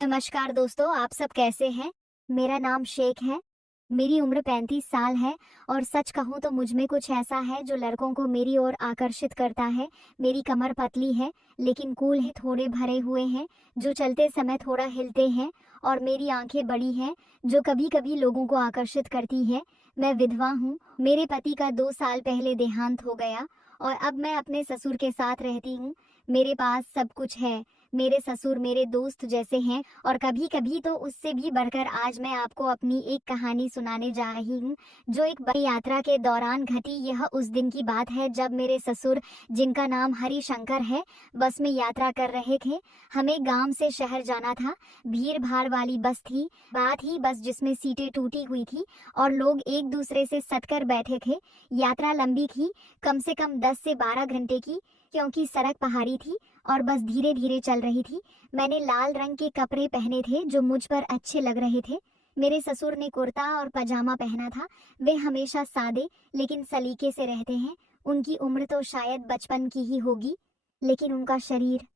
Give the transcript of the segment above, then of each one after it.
नमस्कार दोस्तों, आप सब कैसे हैं? मेरा नाम शेख है। मेरी उम्र 35 साल है और सच कहूँ तो मुझ में कुछ ऐसा है जो लड़कों को मेरी ओर आकर्षित करता है। मेरी कमर पतली है, लेकिन कूल है, थोड़े भरे हुए हैं, जो चलते समय थोड़ा हिलते हैं और मेरी आंखें बड़ी हैं, जो कभी-कभी लोगों को आकर्षित करती हैं। मैं विधवा हूँ। मेरे पति का 2 साल पहले देहांत हो गया और अब मैं अपने ससुर के साथ रहती हूँ। मेरे पास सब कुछ है। मेरे ससुर मेरे दोस्त जैसे हैं और कभी-कभी तो उससे भी बढ़कर आज मैं आपको अपनी एक कहानी सुनाने जा रही हूँ, जो एक बड़ी यात्रा के दौरान घटी। यह उस दिन की बात है जब मेरे ससुर, जिनका नाम हरिशंकर है, बस में यात्रा कर रहे थे। हमें गांव से शहर जाना था। भीड़-भाड़ वाली बस थी, बात ही बस जिसमें सीटें टूटी हुई थी और लोग एक दूसरे से सटकर बैठे थे। यात्रा लंबी थी, कम से कम 10 से 12 घंटे की, क्योंकि सड़क पहाड़ी थी और बस धीरे धीरे चल रही थी। मैंने लाल रंग के कपड़े पहने थे जो मुझ पर अच्छे लग रहे थे। मेरे ससुर ने कुर्ता और पजामा पहना था। वे हमेशा सादे लेकिन सलीके से रहते हैं। उनकी उम्र तो शायद 55 की ही होगी, लेकिन उनका शरीर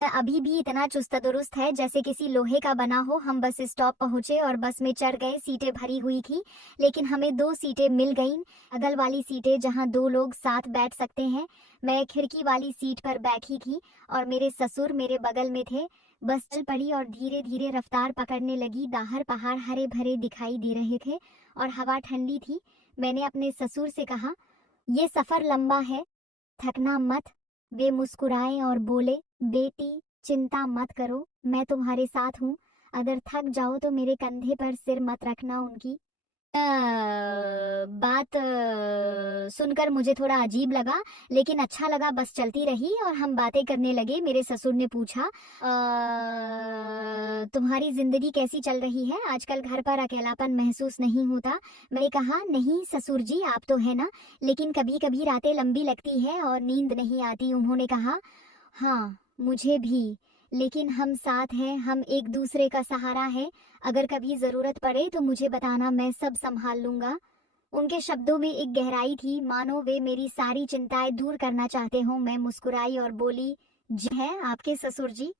अभी भी इतना चुस्त दुरुस्त है जैसे किसी लोहे का बना हो। हम बस स्टॉप पहुंचे और बस में चढ़ गए। सीटें भरी हुई थी, लेकिन हमें 2 सीटें मिल गईं, अगल वाली सीटें जहां 2 लोग साथ बैठ सकते हैं। मैं खिड़की वाली सीट पर बैठी थी और मेरे ससुर मेरे बगल में थे। बस चल पड़ी और धीरे धीरे रफ्तार पकड़ने लगी। बाहर पहाड़ हरे भरे दिखाई दे रहे थे और हवा ठंडी थी। मैंने अपने ससुर से कहा, ये सफर लंबा है, थकना मत। वे मुस्कुराए और बोले, बेटी चिंता मत करो, मैं तुम्हारे साथ हूँ। अगर थक जाओ तो मेरे कंधे पर सिर मत रखना। उनकी बात सुनकर मुझे थोड़ा अजीब लगा, लेकिन अच्छा लगा। बस चलती रही और हम बातें करने लगे। मेरे ससुर ने पूछा, तुम्हारी जिंदगी कैसी चल रही है? आजकल घर पर अकेलापन महसूस नहीं होता? मैंने कहा, नहीं ससुर जी, आप तो है ना, लेकिन कभी कभी रातें लंबी लगती है और नींद नहीं आती। उन्होंने कहा, हाँ मुझे भी, लेकिन हम साथ हैं, हम एक दूसरे का सहारा है। अगर कभी जरूरत पड़े तो मुझे बताना, मैं सब संभाल लूंगा। उनके शब्दों में एक गहराई थी, मानो वे मेरी सारी चिंताएं दूर करना चाहते हों। मैं मुस्कुराई और बोली, जी है आपके ससुर जी।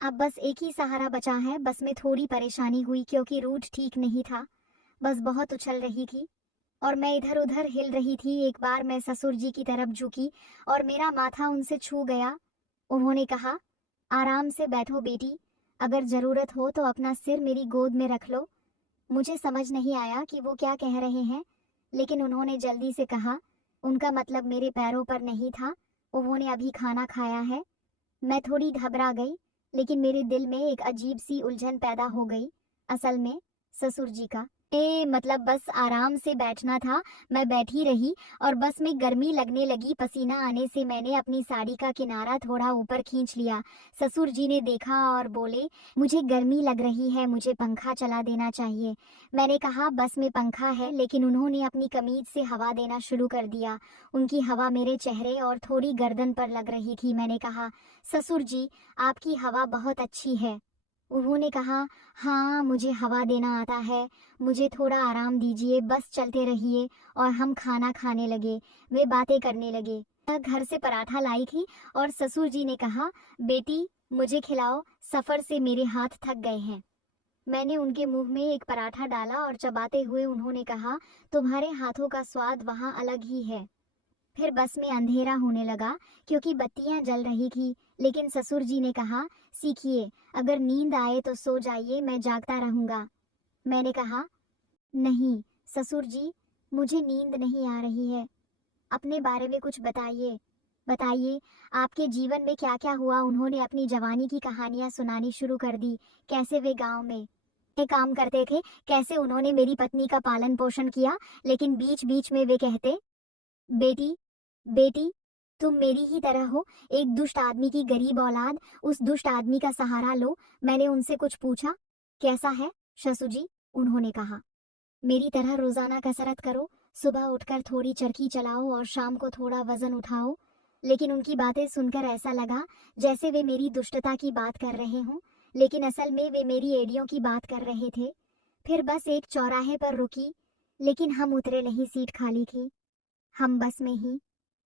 अब बस एक ही सहारा बचा है। बस में थोड़ी परेशानी हुई क्योंकि रूट ठीक नहीं था। बस बहुत उछल रही थी और मैं इधर उधर हिल रही थी। एक बार मैं ससुर जी की तरफ झुकी और मेरा माथा उनसे छू गया। उन्होंने कहा, आराम से बैठो बेटी, अगर जरूरत हो तो अपना सिर मेरी गोद में रख लो। मुझे समझ नहीं आया कि वो क्या कह रहे हैं, लेकिन उन्होंने जल्दी से कहा। उनका मतलब मेरे पैरों पर नहीं था। उन्होंने अभी खाना खाया है। मैं थोड़ी घबरा गई, लेकिन मेरे दिल में एक अजीब सी उलझन पैदा हो गई। असल में ससुर जी का मतलब बस आराम से बैठना था। मैं बैठी रही और बस में गर्मी लगने लगी। पसीना आने से मैंने अपनी साड़ी का किनारा थोड़ा ऊपर खींच लिया। ससुर जी ने देखा और बोले, मुझे गर्मी लग रही है, मुझे पंखा चला देना चाहिए। मैंने कहा, बस में पंखा है, लेकिन उन्होंने अपनी कमीज से हवा देना शुरू कर दिया। उनकी हवा मेरे चेहरे और थोड़ी गर्दन पर लग रही थी। मैंने कहा, ससुर जी आपकी हवा बहुत अच्छी है। उन्होंने कहा, हाँ मुझे हवा देना आता है, मुझे थोड़ा आराम दीजिए, बस चलते रहिए। और हम खाना खाने लगे। वे बातें करने लगे। मैं घर से पराठा लाई थी और ससुर जी ने कहा, बेटी मुझे खिलाओ, सफर से मेरे हाथ थक गए हैं। मैंने उनके मुंह में एक पराठा डाला और चबाते हुए उन्होंने कहा, तुम्हारे हाथों का स्वाद वहाँ अलग ही है। फिर बस में अंधेरा होने लगा क्योंकि बत्तियां जल रही थी, लेकिन ससुर जी ने कहा, सीखिए, अगर नींद आए तो सो जाइए, मैं जागता रहूंगा। मैंने कहा, नहीं ससुर जी, मुझे नींद नहीं आ रही है। अपने बारे में कुछ बताइए, बताइए आपके जीवन में क्या क्या हुआ। उन्होंने अपनी जवानी की कहानियां सुनानी शुरू कर दी। कैसे वे गांव में काम करते थे, कैसे उन्होंने मेरी पत्नी का पालन पोषण किया, लेकिन बीच बीच में वे कहते, बेटी बेटी तुम मेरी ही तरह हो, एक दुष्ट आदमी की गरीब औलाद, उस दुष्ट आदमी का सहारा लो। मैंने उनसे कुछ पूछा, कैसा है ससुर जी? उन्होंने कहा, मेरी तरह रोजाना कसरत करो, सुबह उठकर थोड़ी चरखी चलाओ और शाम को थोड़ा वजन उठाओ। लेकिन उनकी बातें सुनकर ऐसा लगा जैसे वे मेरी दुष्टता की बात कर रहे हों, लेकिन असल में वे मेरी एड़ियों की बात कर रहे थे। फिर बस एक चौराहे पर रुकी, लेकिन हम उतरे नहीं, सीट खाली थी। हम बस में ही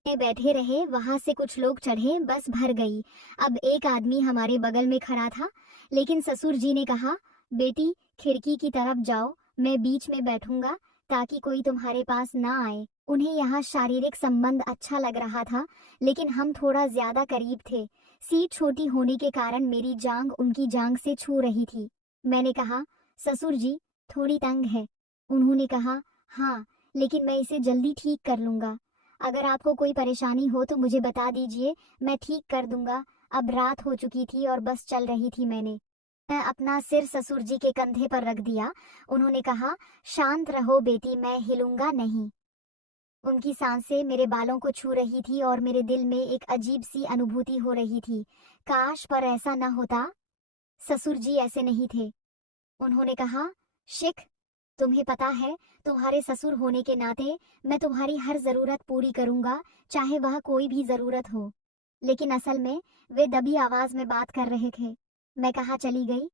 में बैठे रहे, वहां से कुछ लोग चढ़े, बस भर गई। अब एक आदमी हमारे बगल में खड़ा था, लेकिन ससुर जी ने कहा, बेटी खिड़की की तरफ जाओ, मैं बीच में बैठूंगा ताकि कोई तुम्हारे पास ना आए। उन्हें यहाँ शारीरिक संबंध अच्छा लग रहा था, लेकिन हम थोड़ा ज्यादा करीब थे। सीट छोटी होने के कारण मेरी जांग उनकी जांग से छू रही थी। मैंने कहा, ससुर जी थोड़ी तंग है। उन्होंने कहा, हाँ, लेकिन मैं इसे जल्दी ठीक कर लूंगा। अगर आपको कोई परेशानी हो तो मुझे बता दीजिए, मैं ठीक कर दूंगा। अब रात हो चुकी थी और बस चल रही थी। मैं अपना सिर ससुर जी के कंधे पर रख दिया। उन्होंने कहा, शांत रहो बेटी, मैं हिलूंगा नहीं। उनकी सांसें मेरे बालों को छू रही थी और मेरे दिल में एक अजीब सी अनुभूति हो रही थी। काश पर ऐसा न होता। ससुर जी ऐसे नहीं थे। उन्होंने कहा, शिख, तुम्हें पता है, तुम्हारे ससुर होने के नाते मैं तुम्हारी हर जरूरत पूरी करूंगा, चाहे वह कोई भी जरूरत हो। लेकिन असल में वे दबी आवाज में बात कर रहे थे। मैं कहाँ चली गई?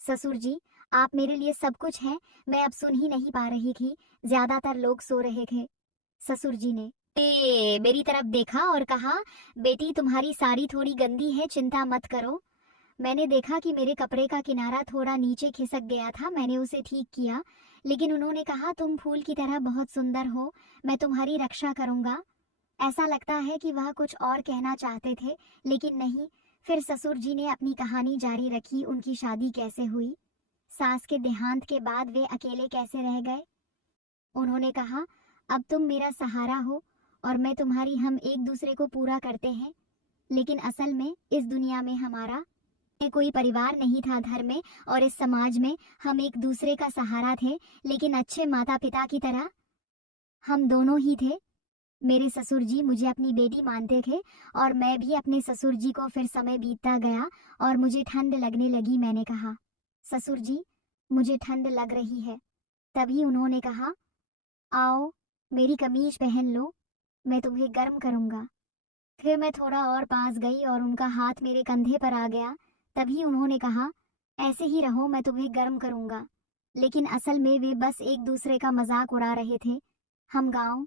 ससुर जी, आप मेरे लिए सब कुछ हैं। मैं अब सुन ही नहीं पा रही थी, ज्यादातर लोग सो रहे थे। ससुर जी ने मेरी तरफ देखा और कहा, बेटी तुम्हारी साड़ी थोड़ी गंदी है, चिंता मत करो। मैंने देखा कि मेरे कपड़े का किनारा थोड़ा नीचे खिसक गया था, मैंने उसे ठीक किया। लेकिन उन्होंने कहा, तुम फूल की तरह बहुत सुंदर हो, मैं तुम्हारी रक्षा करूंगा। ऐसा लगता है कि वह कुछ और कहना चाहते थे, लेकिन नहीं। फिर ससुर जी ने अपनी कहानी जारी रखी, उनकी शादी कैसे हुई, सास के देहांत के बाद वे अकेले कैसे रह गए। उन्होंने कहा, अब तुम मेरा सहारा हो और मैं तुम्हारी, हम एक दूसरे को पूरा करते हैं। लेकिन असल में इस दुनिया में हमारा कोई परिवार नहीं था। घर में और इस समाज में हम एक दूसरे का सहारा थे, लेकिन अच्छे माता पिता की तरह हम दोनों ही थे। मेरे ससुर जी मुझे अपनी बेटी मानते थे और मैं भी अपने ससुर जी को। फिर समय बीतता गया और मुझे ठंड लगने लगी। मैंने कहा, ससुर जी मुझे ठंड लग रही है। तभी उन्होंने कहा, आओ मेरी कमीज पहन लो, मैं तुम्हें गर्म करूंगा। फिर मैं थोड़ा और पास गई और उनका हाथ मेरे कंधे पर आ गया। तभी उन्होंने कहा, ऐसे ही रहो, मैं तुम्हें गर्म करूंगा। लेकिन असल में वे बस एक दूसरे का मजाक उड़ा रहे थे। हम गांव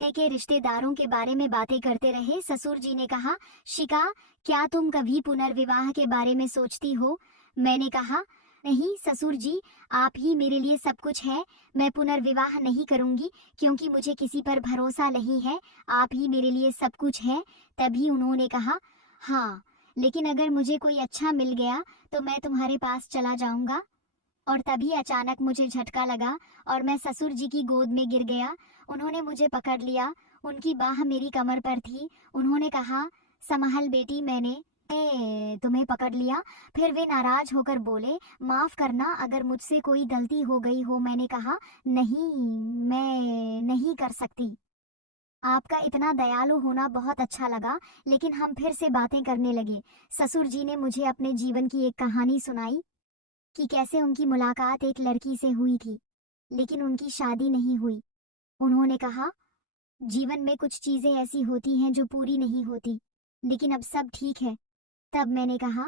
के रिश्तेदारों के बारे में बातें करते रहे। ससुर जी ने कहा, शिका, क्या तुम कभी पुनर्विवाह के बारे में सोचती हो? मैंने कहा, नहीं ससुर जी, आप ही मेरे लिए सब कुछ है। मैं पुनर्विवाह नहीं करूंगी क्योंकि मुझे किसी पर भरोसा नहीं है। आप ही मेरे लिए सब कुछ है। तभी उन्होंने कहा, हाँ, लेकिन अगर मुझे कोई अच्छा मिल गया तो मैं तुम्हारे पास चला जाऊंगा। और तभी अचानक मुझे झटका लगा और मैं ससुर जी की गोद में गिर गया। उन्होंने मुझे पकड़ लिया, उनकी बाह मेरी कमर पर थी। उन्होंने कहा, संभल बेटी, मैंने तुम्हें पकड़ लिया। फिर वे नाराज होकर बोले, माफ करना अगर मुझसे कोई गलती हो गई हो। मैंने कहा, नहीं, मैं नहीं कर सकती। आपका इतना दयालु होना बहुत अच्छा लगा। लेकिन हम फिर से बातें करने लगे। ससुर जी ने मुझे अपने जीवन की एक कहानी सुनाई कि कैसे उनकी मुलाकात एक लड़की से हुई थी, लेकिन उनकी शादी नहीं हुई। उन्होंने कहा, जीवन में कुछ चीजें ऐसी होती हैं जो पूरी नहीं होती, लेकिन अब सब ठीक है। तब मैंने कहा,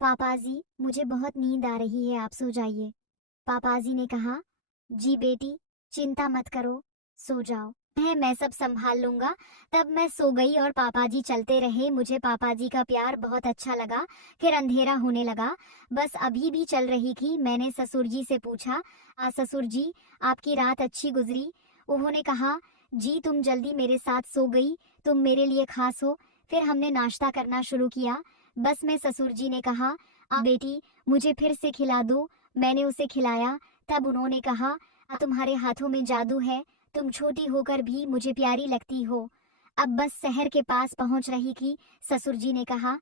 पापा जी मुझे बहुत नींद आ रही है, आप सो जाइए। पापा जी ने कहा, जी बेटी, चिंता मत करो, सो जाओ, है मैं सब संभाल लूंगा। तब मैं सो गई और पापाजी चलते रहे। मुझे पापाजी का प्यार बहुत अच्छा लगा। फिर अंधेरा होने लगा, बस अभी भी चल रही थी। मैंने ससुर जी से पूछा, ससुर जी, आपकी रात अच्छी गुजरी? उन्होंने कहा, जी तुम जल्दी मेरे साथ सो गई, तुम मेरे लिए खास हो। फिर हमने नाश्ता करना शुरू किया। बस में ससुर जी ने कहा, बेटी मुझे फिर से खिला दो। मैंने उसे खिलाया। तब उन्होंने कहा, तुम्हारे हाथों में जादू है, तुम छोटी होकर भी मुझे प्यारी लगती हो। अब बस शहर के पास पहुंच रही थी। ससुर जी ने कहा,